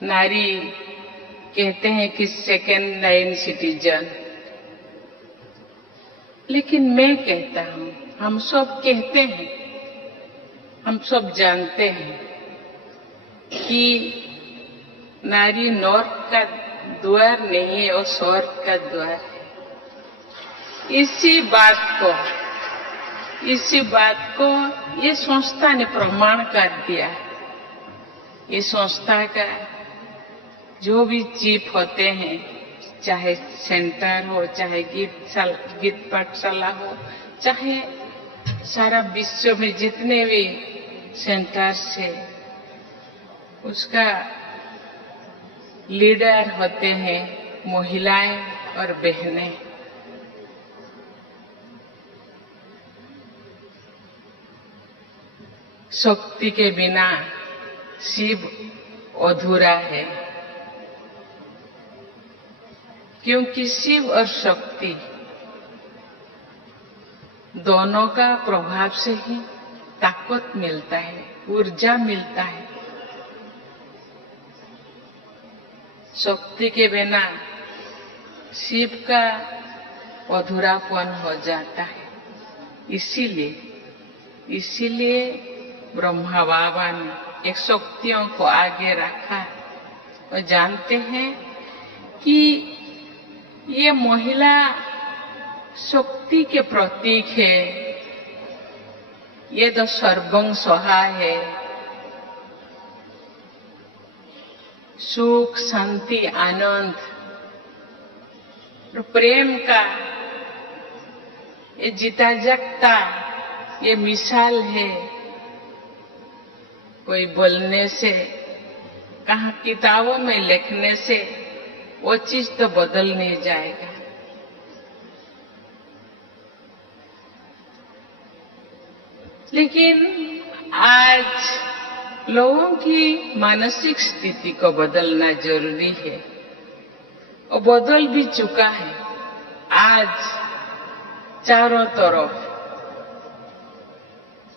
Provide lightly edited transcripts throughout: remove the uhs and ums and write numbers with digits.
नारी कहते हैं कि सेकेंड लाइन सिटीजन, लेकिन मैं कहता हूं, हम सब कहते हैं, हम सब जानते हैं कि नारी नॉर्थ का द्वार नहीं है, वो स्वर्ग का द्वार है। इसी बात को ये संस्था ने प्रमाण कर दिया है। ये संस्था का जो भी चीफ होते हैं, चाहे सेंटर हो, चाहे गीत पाठशाला हो, चाहे सारा विश्व में जितने भी सेंटर्स है, उसका लीडर होते हैं महिलाएं और बहनें। शक्ति के बिना शिव अधूरा है, क्योंकि शिव और शक्ति दोनों का प्रभाव से ही ताकत मिलता है, ऊर्जा मिलता है। शक्ति के बिना शिव का अधूरापन हो जाता है। इसीलिए ब्रह्मा बाबा ने एक शक्तियों को आगे रखा और जानते हैं कि ये महिला शक्ति के प्रतीक है, ये तो सर्वं सहा है। सुख, शांति, आनंद और प्रेम का ये जीता जागता ये मिसाल है। कोई बोलने से, कहाँ किताबों में लिखने से वो चीज तो बदल नहीं जाएगा। लेकिन आज लोगों की मानसिक स्थिति को बदलना जरूरी है, और बदल भी चुका है। आज चारों तरफ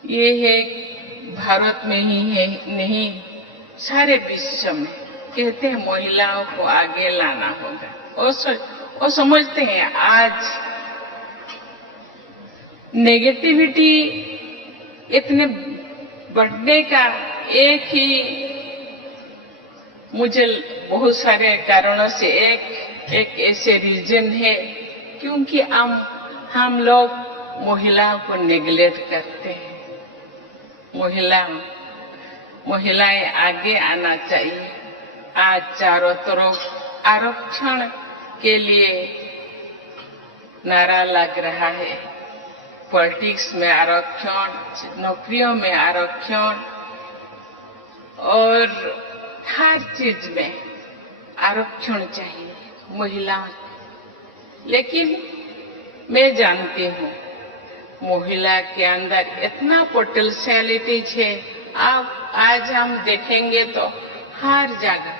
ये है, भारत में ही है नहीं, सारे विश्व में कहते हैं महिलाओं को आगे लाना होगा। और समझते हैं आज नेगेटिविटी इतने बढ़ने का एक ही, मुझे बहुत सारे कारणों से एक ऐसे रीजन है, क्योंकि हम लोग महिलाओं को नेग्लेक्ट करते हैं। महिलाएं आगे आना चाहिए। आज चारों तरफ आरक्षण के लिए नारा लग रहा है। पॉलिटिक्स में आरक्षण, नौकरियों में आरक्षण और हर चीज में आरक्षण चाहिए महिलाओं। लेकिन मैं जानती हूँ महिला के अंदर इतना पोटेंशियलिटी है। आज हम देखेंगे तो हर जगह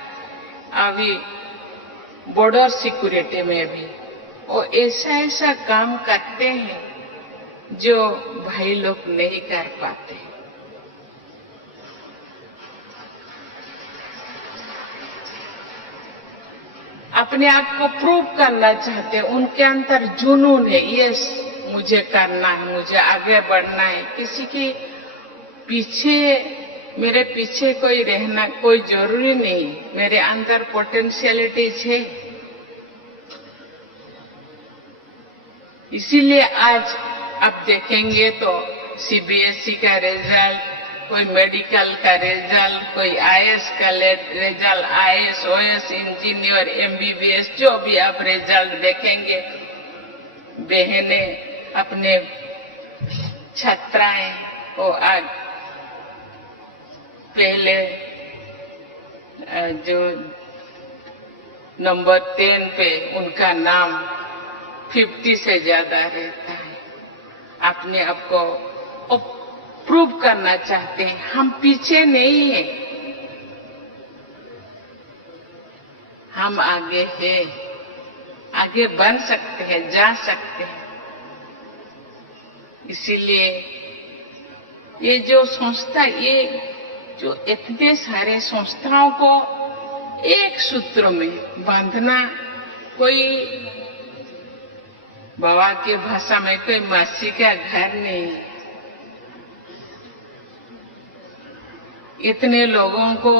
अभी बॉर्डर सिक्योरिटी में भी वो ऐसा काम करते हैं जो भाई लोग नहीं कर पाते। अपने आप को प्रूव करना चाहते हैं, उनके अंदर जुनून है, यस मुझे करना है, मुझे आगे बढ़ना है। किसी के पीछे, मेरे पीछे कोई रहना कोई जरूरी नहीं, मेरे अंदर पोटेंशियलिटीज है। इसीलिए आज आप देखेंगे तो सीबीएसई का रिजल्ट, कोई मेडिकल का रिजल्ट, कोई आईएएस का result, IAS, OAS, engineer, MBBS, जो भी आप रिजल्ट देखेंगे, बहनें अपने छात्राएं वो आज पहले जो नंबर 10 पे उनका नाम 50 से ज्यादा रहता है। अपने आप को प्रूव करना चाहते हैं, हम पीछे नहीं हैं, हम आगे हैं, आगे बन सकते हैं, जा सकते हैं। इसीलिए ये जो संस्था, ये जो इतने सारे संस्थाओं को एक सूत्र में बांधना, कोई बाबा की भाषा में कोई मासी का घर नहीं है। इतने लोगों को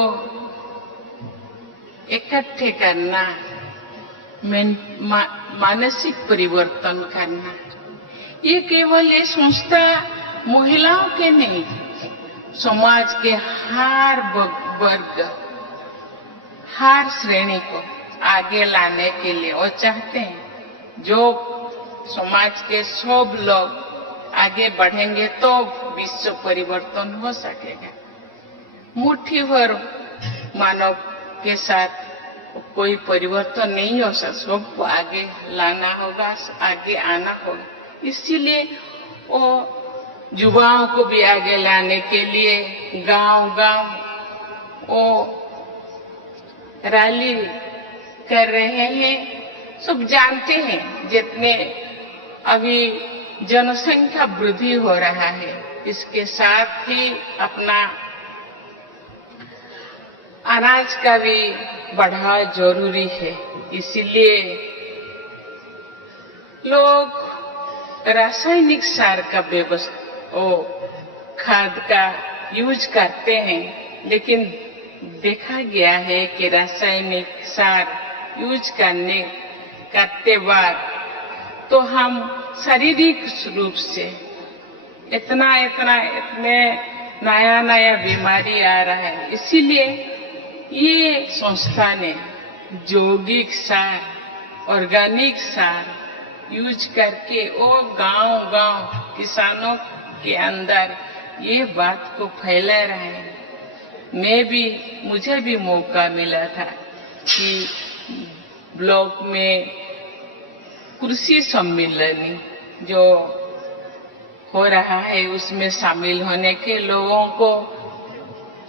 इकट्ठे करना, मानसिक परिवर्तन करना, ये केवल ये संस्था महिलाओं के नहीं, समाज के हर वर्ग, हर श्रेणी को आगे लाने के लिए वो चाहते हैं। जो समाज के सब लोग आगे बढ़ेंगे तो विश्व परिवर्तन हो सकेगा। मुट्ठी भर मानव के साथ कोई परिवर्तन नहीं हो सकता, सबको आगे लाना होगा, आगे आना होगा। इसीलिए वो युवाओं को भी आगे लाने के लिए गांव-गांव वो रैली कर रहे हैं। सब जानते हैं जितने अभी जनसंख्या वृद्धि हो रहा है, इसके साथ ही अपना अनाज का भी बढ़ावा जरूरी है। इसीलिए लोग रासायनिक सार का खाद का यूज करते हैं, लेकिन देखा गया है कि रासायनिक सार यूज करते बाद तो हम शारीरिक रूप से इतने नया बीमारी आ रहा है। इसीलिए ये संस्था ने जैविक सार, ऑर्गेनिक सार यूज करके वो गांव-गांव किसानों के अंदर ये बात को फैला रहे हैं। मुझे भी मौका मिला था कि ब्लॉक में कृषि सम्मेलन जो हो रहा है उसमें शामिल होने के, लोगों को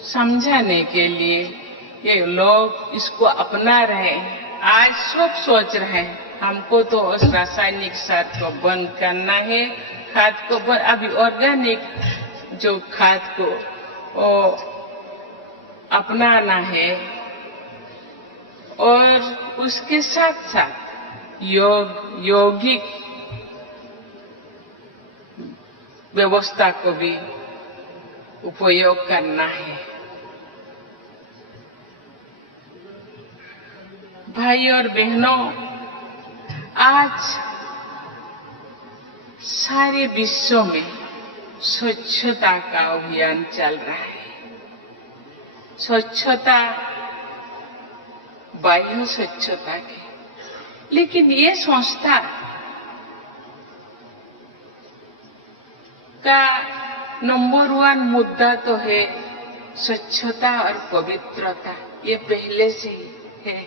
समझाने के लिए, ये लोग इसको अपना रहे हैं। आज सब सोच रहे हैं हमको तो उस रासायनिक सार को बंद करना है, खाद को बंद, अभी ऑर्गेनिक जो खाद को अपनाना है, और उसके साथ साथ यौगिक व्यवस्था को भी उपयोग करना है। भाई और बहनों, आज सारे विश्व में स्वच्छता का अभियान चल रहा है। स्वच्छता, बाह्य स्वच्छता की, लेकिन ये संस्था का नंबर 1 मुद्दा तो है स्वच्छता और पवित्रता। ये पहले से ही है।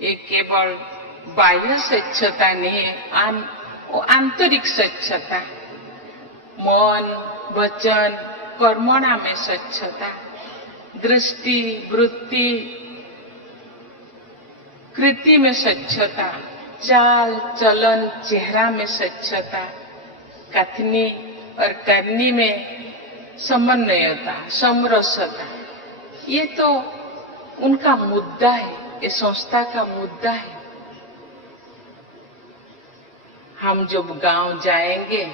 ये केवल बाह्य स्वच्छता नहीं है, वो आंतरिक स्वच्छता, मन, वचन, कर्मणा में स्वच्छता, दृष्टि, वृत्ति, कृति में स्वच्छता, चाल चलन, चेहरा में स्वच्छता, कथनी और करनी में समन्वयता, समरसता, ये तो उनका मुद्दा है, ये संस्था का मुद्दा है। हम जब गांव जाएंगे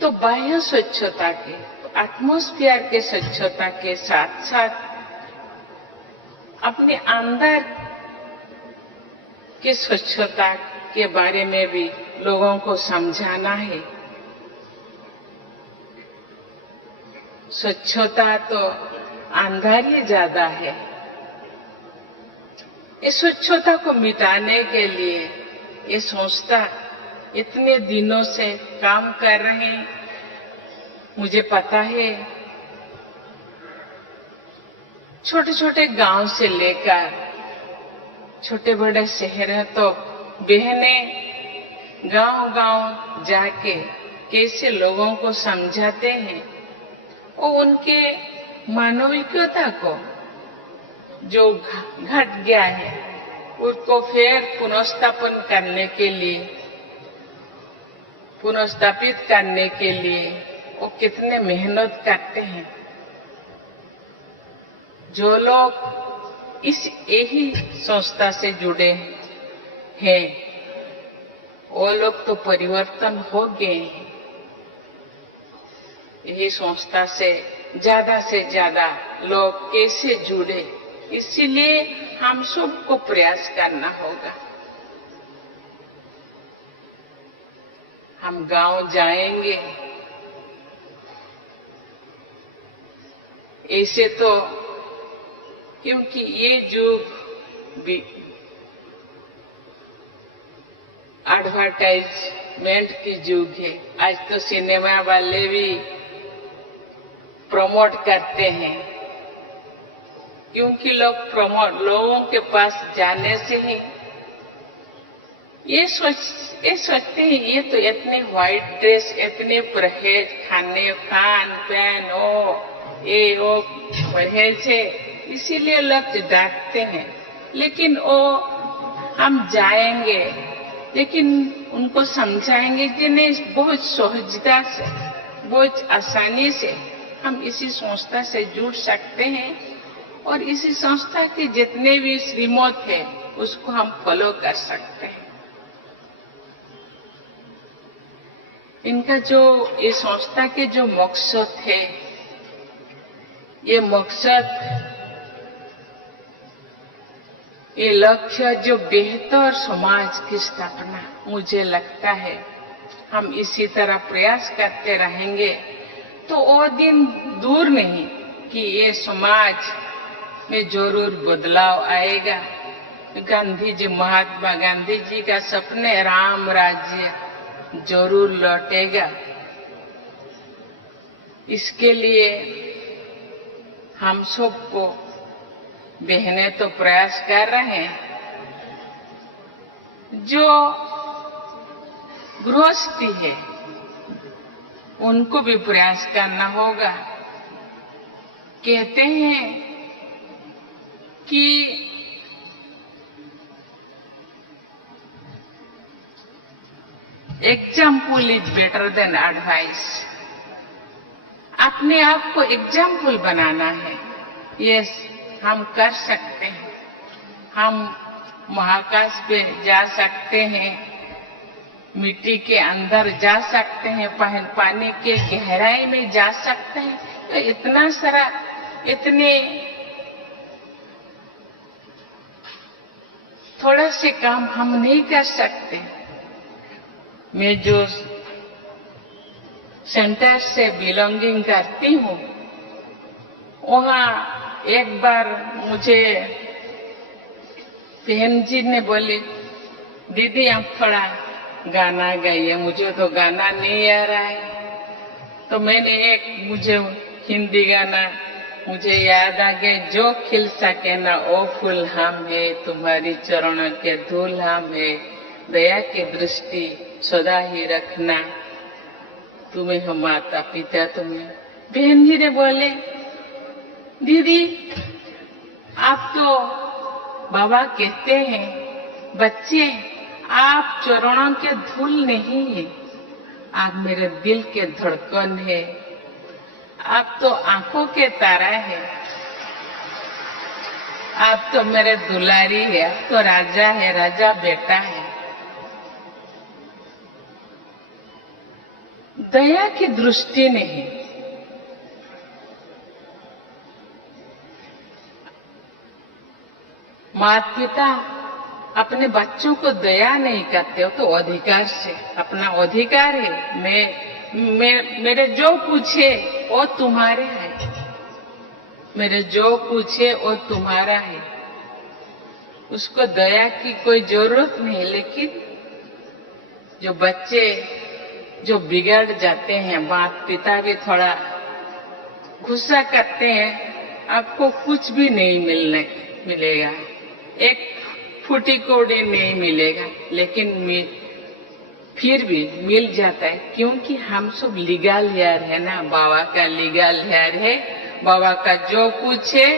तो बाह्य स्वच्छता के, एटमॉस्फेयर के स्वच्छता के साथ साथ अपने अंदर के स्वच्छता के बारे में भी लोगों को समझाना है। स्वच्छता तो अंदर ही ज्यादा है। इस स्वच्छता को मिटाने के लिए ये संस्था इतने दिनों से काम कर रहे हैं। मुझे पता है छोटे छोटे गांव से लेकर छोटे बड़े शहर तो बहनें गांव-गांव जाके कैसे लोगों को समझाते हैं और उनके मानविकता को जो घट गया है उसको फिर पुनर्स्थापन करने के लिए, पुनर्स्थापित करने के लिए वो कितने मेहनत करते हैं। जो लोग इस यही संस्था से जुड़े हैं, वो लोग तो परिवर्तन हो गए हैं। यही संस्था से ज्यादा लोग कैसे जुड़े, इसीलिए हम सबको प्रयास करना होगा। हम गांव जाएंगे, ऐसे तो क्योंकि ये युग एडवर्टाइजमेंट की युग है। आज तो सिनेमा वाले भी प्रमोट करते हैं, क्योंकि लोगों के पास जाने से ही ये सोचते हैं ये तो इतने व्हाइट ड्रेस, इतने परहेज, खान पैन वो परहेज है, इसीलिए लोग डांटते हैं। लेकिन हम जाएंगे, लेकिन उनको समझाएंगे कि नहीं, बहुत सहजता से, बहुत आसानी से हम इसी संस्था से जुड़ सकते हैं और इसी संस्था के जितने भी श्रीमत है उसको हम फॉलो कर सकते हैं। इनका जो ये संस्था के जो मकसद है, ये मकसद, ये लक्ष्य जो बेहतर समाज की स्थापना, मुझे लगता है हम इसी तरह प्रयास करते रहेंगे तो वो दिन दूर नहीं कि ये समाज में जरूर बदलाव आएगा। गांधी जी, महात्मा गांधी जी का सपने राम राज्य जरूर लौटेगा। इसके लिए हम सबको बहनें तो प्रयास कर रहे हैं, जो गृहस्थी है उनको भी प्रयास करना होगा। कहते हैं कि example is better than advice. अपने आप को एग्जाम्पल बनाना है। यस, हम कर सकते हैं। हम महाकाश पे जा सकते हैं, मिट्टी के अंदर जा सकते हैं, पानी के गहराई में जा सकते हैं। तो इतना सारा, इतने थोड़ा से काम हम नहीं कर सकते। मैं जो सेंटर से बिलोंगिंग करती हूँ, वहाँ एक बार मुझे बहन जी ने बोली, दीदी आप थोड़ा गाना गाइए, मुझे तो गाना नहीं आ रहा है। तो मैंने मुझे हिंदी गाना मुझे याद आ गया, जो खिल सके ना ओ फूल हम है, तुम्हारी चरणों के धूल हम है, दया की दृष्टि सदा ही रखना, तुम्हें हो माता पिता तुम्हें। बहन जी ने बोले, दीदी आप तो बाबा कहते हैं, बच्चे आप चरणों के धूल नहीं है, आप मेरे दिल के धड़कन है, आप तो आंखों के तारा है, आप तो मेरे दुलारी है, आप तो राजा है, राजा बेटा है। दया की दृष्टि नहीं। माता पिता अपने बच्चों को दया नहीं करते हो तो अधिकार से, अपना अधिकार है, मेरे जो पूछे वो तुम्हारे है, मेरे जो पूछे वो तुम्हारा है। उसको दया की कोई जरूरत नहीं। लेकिन जो बच्चे जो बिगड़ जाते हैं, माता पिता भी थोड़ा गुस्सा करते हैं, आपको कुछ भी नहीं मिलेगा, एक फूटी कौड़ी नहीं मिलेगा, लेकिन फिर भी मिल जाता है, क्योंकि हम सब लीगल हेयर है ना, बाबा का लीगल हेयर है। बाबा का जो कुछ है,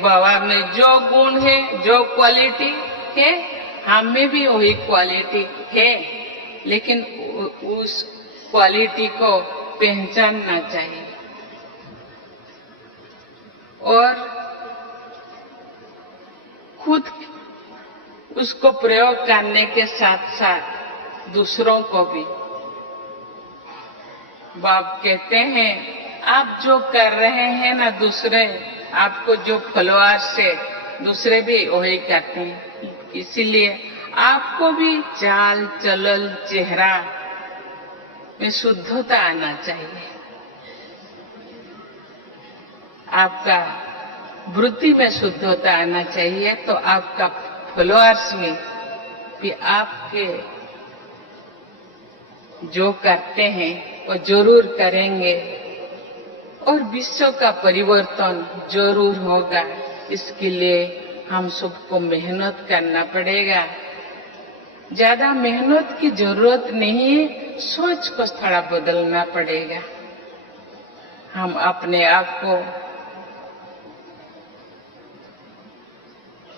बाबा में जो गुण है, जो क्वालिटी है, हम में भी वही क्वालिटी है, लेकिन उस क्वालिटी को पहचानना चाहिए। और खुद उसको प्रयोग करने के साथ साथ दूसरों को भी। बाप कहते हैं आप जो कर रहे हैं ना, दूसरे आपको जो फॉलोअर्स से दूसरे भी वही करते हैं। इसीलिए आपको भी चाल चलन चेहरा में शुद्धता आना चाहिए। आपका वृत्ति में शुद्धता आना चाहिए, तो आपका फॉलोअर्स में भी आपके जो करते हैं वो जरूर करेंगे और विश्व का परिवर्तन जरूर होगा। इसके लिए हम सबको मेहनत करना पड़ेगा। ज्यादा मेहनत की जरूरत नहीं है, सोच को थोड़ा बदलना पड़ेगा। हम अपने आप को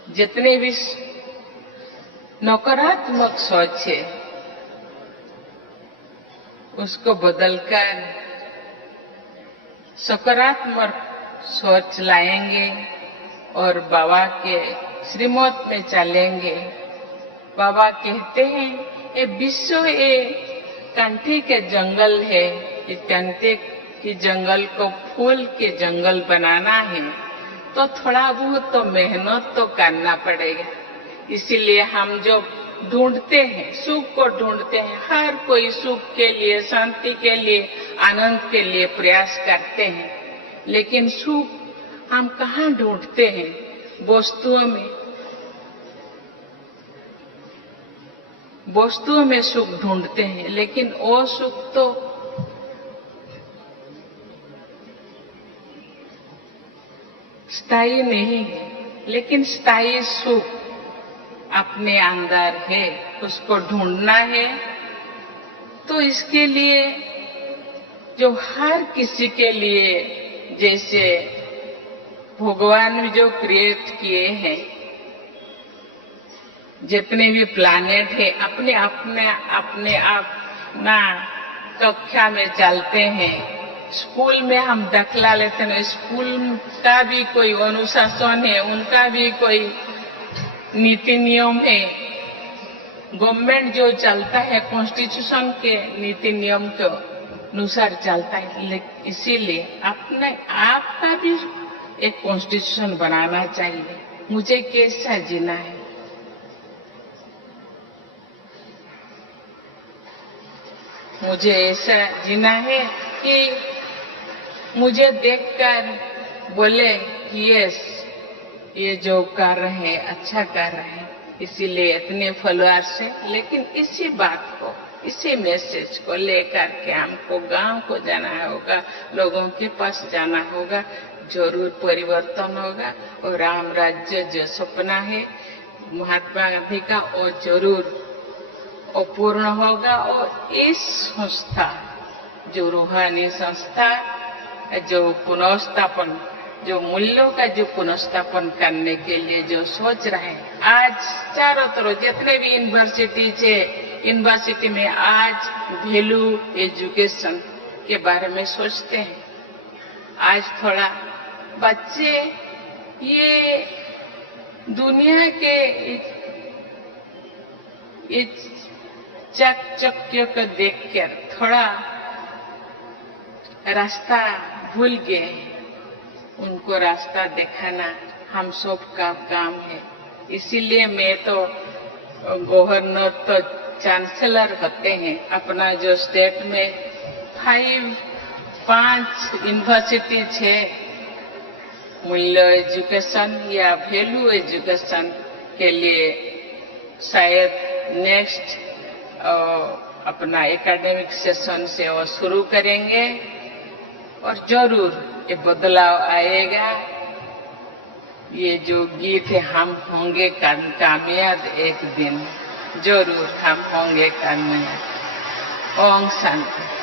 जितने भी नकारात्मक सोच है उसको बदलकर सकारात्मक सोच लाएंगे और बाबा के श्रीमत में चलेंगे। बाबा कहते हैं ये विश्व ये कंठी के जंगल है, इस कंठी के जंगल को फूल के जंगल बनाना है तो थोड़ा बहुत तो मेहनत तो करना पड़ेगा। इसीलिए हम जो ढूंढते हैं, सुख को ढूंढते हैं, हर कोई सुख के लिए, शांति के लिए, आनंद के लिए प्रयास करते हैं, लेकिन सुख हम कहाँ ढूंढते हैं? वस्तुओं में। वस्तुओं में सुख ढूंढते हैं, लेकिन वो सुख तो स्थायी नहीं है। लेकिन स्थायी सुख अपने अंदर है, उसको ढूंढना है। तो इसके लिए जो हर किसी के लिए, जैसे भगवान ने जो क्रिएट किए हैं, जितने भी प्लैनेट है अपने आप ना कक्षा में चलते हैं। स्कूल में हम दाखिला लेते हैं, स्कूल का भी कोई अनुशासन है, उनका भी कोई नीति नियम है। गवर्नमेंट जो चलता है कॉन्स्टिट्यूशन के नीति नियम के अनुसार चलता है। इसीलिए अपने आप का भी एक कॉन्स्टिट्यूशन बनाना चाहिए। मुझे कैसा जीना है, मुझे ऐसा जीना है कि मुझे देखकर बोले कि यस, ये जो कर रहे हैं अच्छा कर रहे हैं। इसीलिए इतने फॉलोअर्स हैं। लेकिन इसी बात को, इसी मैसेज को लेकर के हमको गांव को जाना होगा, लोगों के पास जाना होगा, जरूर परिवर्तन होगा। और राम राज्य जो सपना है महात्मा गांधी का, वो जरूर पूर्ण होगा। और इस संस्था, जो रूहानी संस्था, जो पुनर्स्थापन, जो मूल्यों का जो पुनर्स्थापन करने के लिए जो सोच रहे हैं, आज चारों तरफ जितने भी यूनिवर्सिटीज है, यूनिवर्सिटी में आज वैल्यू एजुकेशन के बारे में सोचते हैं। आज थोड़ा बच्चे ये दुनिया के इस चकचक्यों को देखकर थोड़ा रास्ता भूल गए। उनको रास्ता दिखाना हम सब का काम है। इसीलिए मैं तो गवर्नर तो चांसलर होते हैं। अपना जो स्टेट में 5 यूनिवर्सिटीज है, मूल्य एजुकेशन या वैल्यू एजुकेशन के लिए शायद नेक्स्ट अपना एकेडमिक सेशन से वो शुरू करेंगे और जरूर ये बदलाव आएगा। ये जो गीत है, हम होंगे कामयाब एक दिन, जरूर हम होंगे कामयाब। ओम शांति।